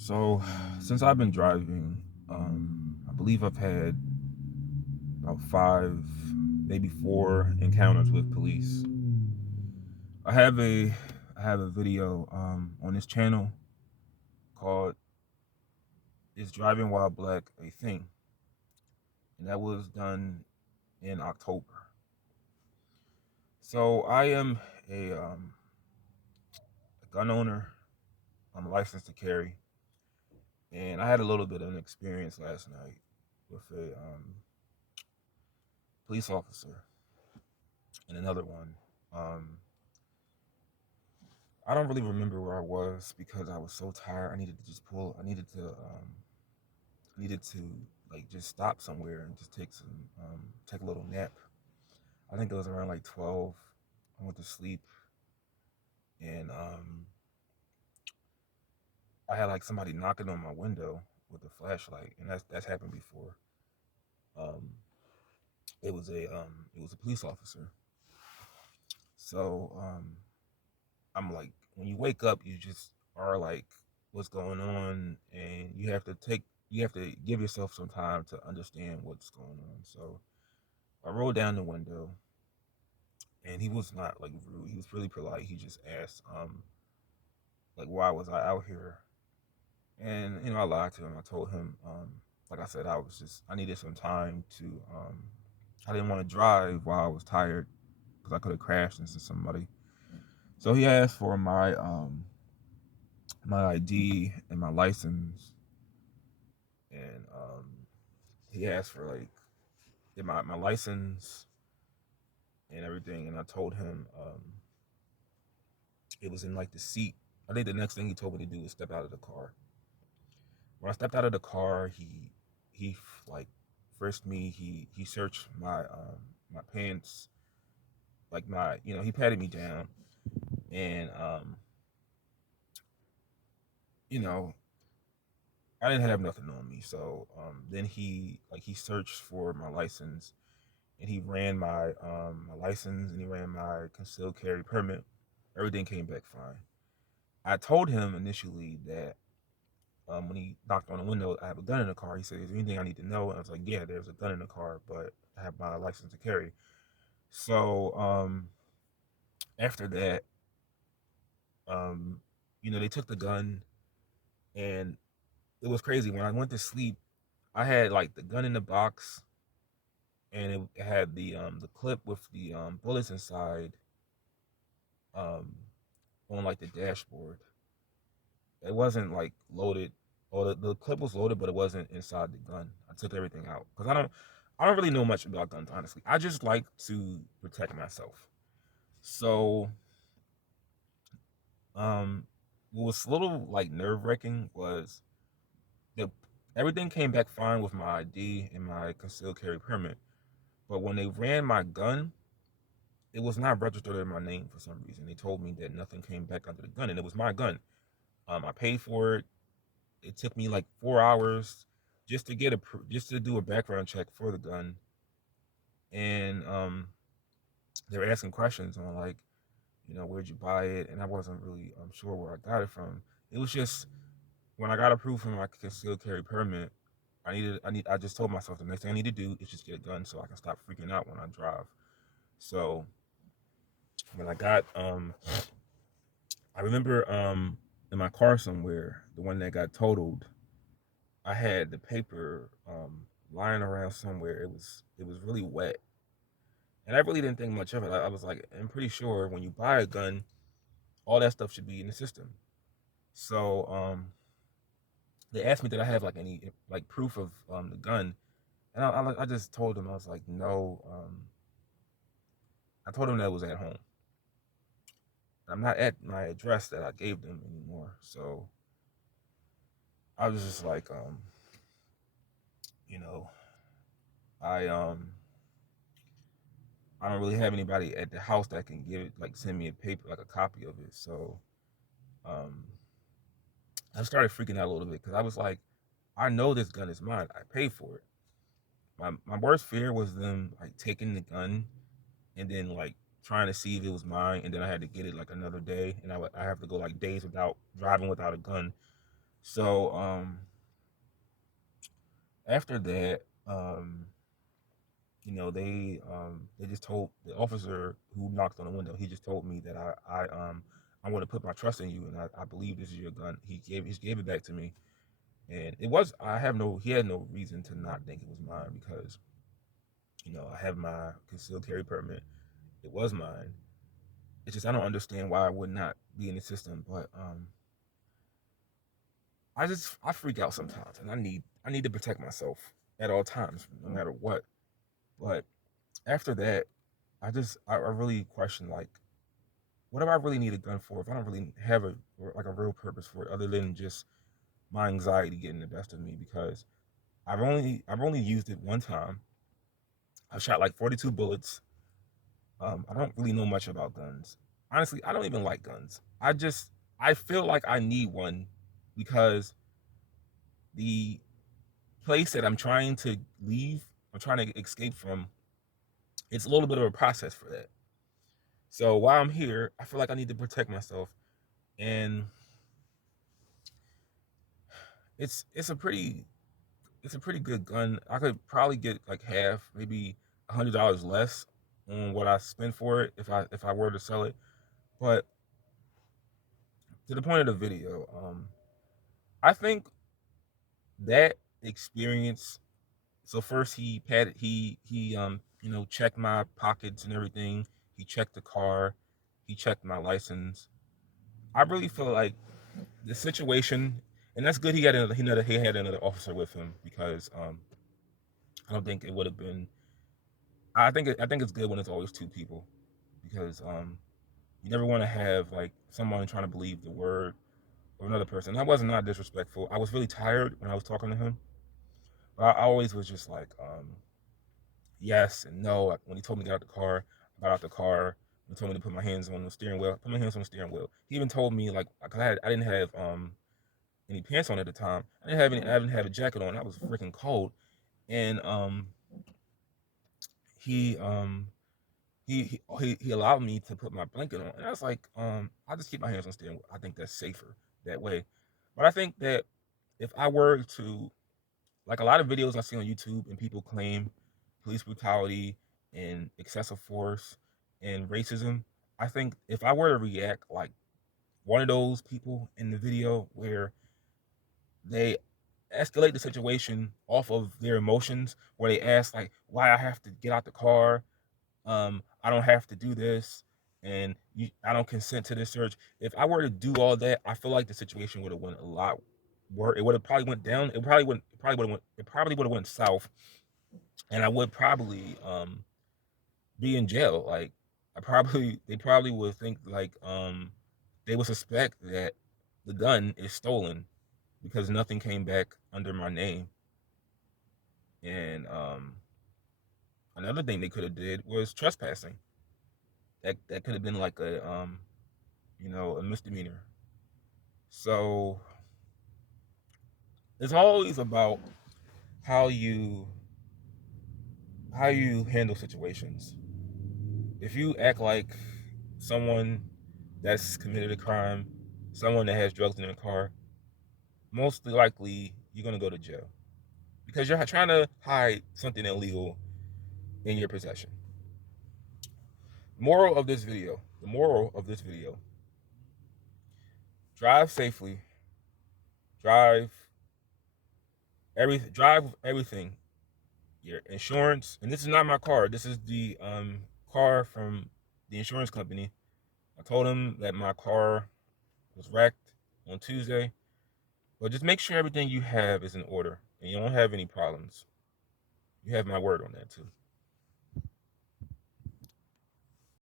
So, since I've been driving, I believe I've had about five, maybe four encounters with police. I have a I have a video on this channel called "Is Driving While Black a Thing?" and that was done in October. So I am a gun owner. I'm licensed to carry, and I had a little bit of an experience last night with a police officer and another one. Um, I don't really remember where I was because I was so tired. I needed to just pull. I needed to like just stop somewhere and just take a little nap. I think it was around like 12. I went to sleep and I had like somebody knocking on my window with a flashlight, and that's happened before. Um, it was a police officer. So I'm like, when you wake up, you just are like, what's going on, and you have to give yourself some time to understand what's going on. So I rolled down the window, and he was not like rude. He was really polite. He just asked, like, why was I out here? And I lied to him. I told him, like I said, I needed some time to, I didn't want to drive while I was tired because I could have crashed into somebody. So he asked for my ID and my license, and he asked for like my license and everything, and I told him it was in like the seat. I think the next thing he told me to do was step out of the car. When I stepped out of the car, he like frisked me. He searched my pants, like he patted me down, and you know I didn't have nothing on me. So then he searched for my license, and he ran my license, and he ran my concealed carry permit. Everything came back fine. I told him initially that when he knocked on the window, I have a gun in the car. He said, "Is there anything I need to know?" And I was like, "Yeah, there's a gun in the car, but I have my license to carry." So after that, um, they took the gun, and it was crazy. When I went to sleep, I had like the gun in the box, and it had the clip with the bullets inside um, on like the dashboard. It wasn't like loaded, or the clip was loaded, but it wasn't inside the gun. I took everything out because I don't really know much about guns, honestly. I just like to protect myself. So um, what was a little like nerve wracking was that everything came back fine with my ID and my concealed carry permit, but when they ran my gun, it was not registered in my name for some reason. They told me that nothing came back under the gun, and it was my gun. I paid for it. It took me like 4 hours just to do a background check for the gun, and they were asking questions on like, where'd you buy it, and I wasn't really sure where I got it from. It was just when I got approved for my concealed carry permit, I just told myself the next thing I need to do is just get a gun so I can stop freaking out when I drive. So when I remember in my car somewhere, the one that got totaled, I had the paper lying around somewhere. It was really wet, and I really didn't think much of it. I was like, I'm pretty sure when you buy a gun, all that stuff should be in the system. So they asked me did I have like any like proof of the gun, and I just told them I was like no. I told them that it was at home. I'm not at my address that I gave them anymore. So I was just like you know, I I don't really have anybody at the house that can give it like send me a paper like a copy of it. So um I started freaking out a little bit because I was like, I know this gun is mine. I paid for it. My worst fear was them like taking the gun and then like trying to see if it was mine, and then I had to get it like another day, and I have to go like days without driving without a gun. So after that, they just told the officer who knocked on the window. He just told me that I want to put my trust in you, and I believe this is your gun. He gave it back to me, and it was I have no he had no reason to not think it was mine because I have my concealed carry permit. It was mine. It's just I don't understand why I would not be in the system, but I freak out sometimes, and I need to protect myself at all times, no matter what. But after that, I really question like, what do I really need a gun for if I don't really have a real purpose for it other than just my anxiety getting the best of me? Because I've only used it one time. I've shot like 42 bullets. I don't really know much about guns. Honestly, I don't even like guns. I feel like I need one because the place that I'm trying to leave, I'm trying to escape from, it's a little bit of a process for that. So while I'm here, I feel like I need to protect myself, and it's it's a pretty good gun. I could probably get like half, maybe $100 less on what I spend for it if I were to sell it. But to the point of the video, I think that experience. So first he patted he checked my pockets and everything. He checked the car. He checked my license. I really feel like the situation, and that's good. He had another officer with him because I don't think it would have been. I think it's good when it's always two people because you never want to have like someone trying to believe the word of another person. I was not disrespectful. I was really tired when I was talking to him, but I always was just like yes and no. Like when he told me to get out the car, I got out the car. When he told me to put my hands on the steering wheel, put my hands on the steering wheel. He even told me like, cause I didn't have any pants on at the time. I didn't have a jacket on. I was freaking cold, and he he allowed me to put my blanket on, and I was like, I'll just keep my hands on steering wheel. I think that's safer that way. But I think that if I were to, like a lot of videos I see on YouTube, and people claim police brutality and excessive force and racism, I think if I were to react like one of those people in the video where they escalate the situation off of their emotions, where they ask like why I have to get out the car, I don't have to do this, and I don't consent to this search. If I were to do all that, I feel like the situation would have went a lot worse. It would have probably went down. It probably would have went south, and I would probably be in jail. Like they probably would think like they would suspect that the gun is stolen because nothing came back under my name. And another thing they could have did was trespassing. That could have been like a misdemeanor. So it's always about how you how you handle situations. If you act like someone that's committed a crime, someone that has drugs in their car, most likely you're gonna go to jail because you're trying to hide something illegal in your possession. Moral of this video: the moral of this video: drive safely, drive drive everything, your insurance. And this is not my car. This is the car from the insurance company. I told them that my car was wrecked on Tuesday. But just make sure everything you have is in order and you don't have any problems. You have my word on that too.